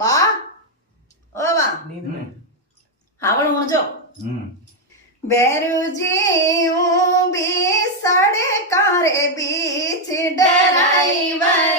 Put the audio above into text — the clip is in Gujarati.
બા ઓ બા હાવળ ઊંજો બેરુજી ઊંબી સડકારે બીચ ડરાઈવર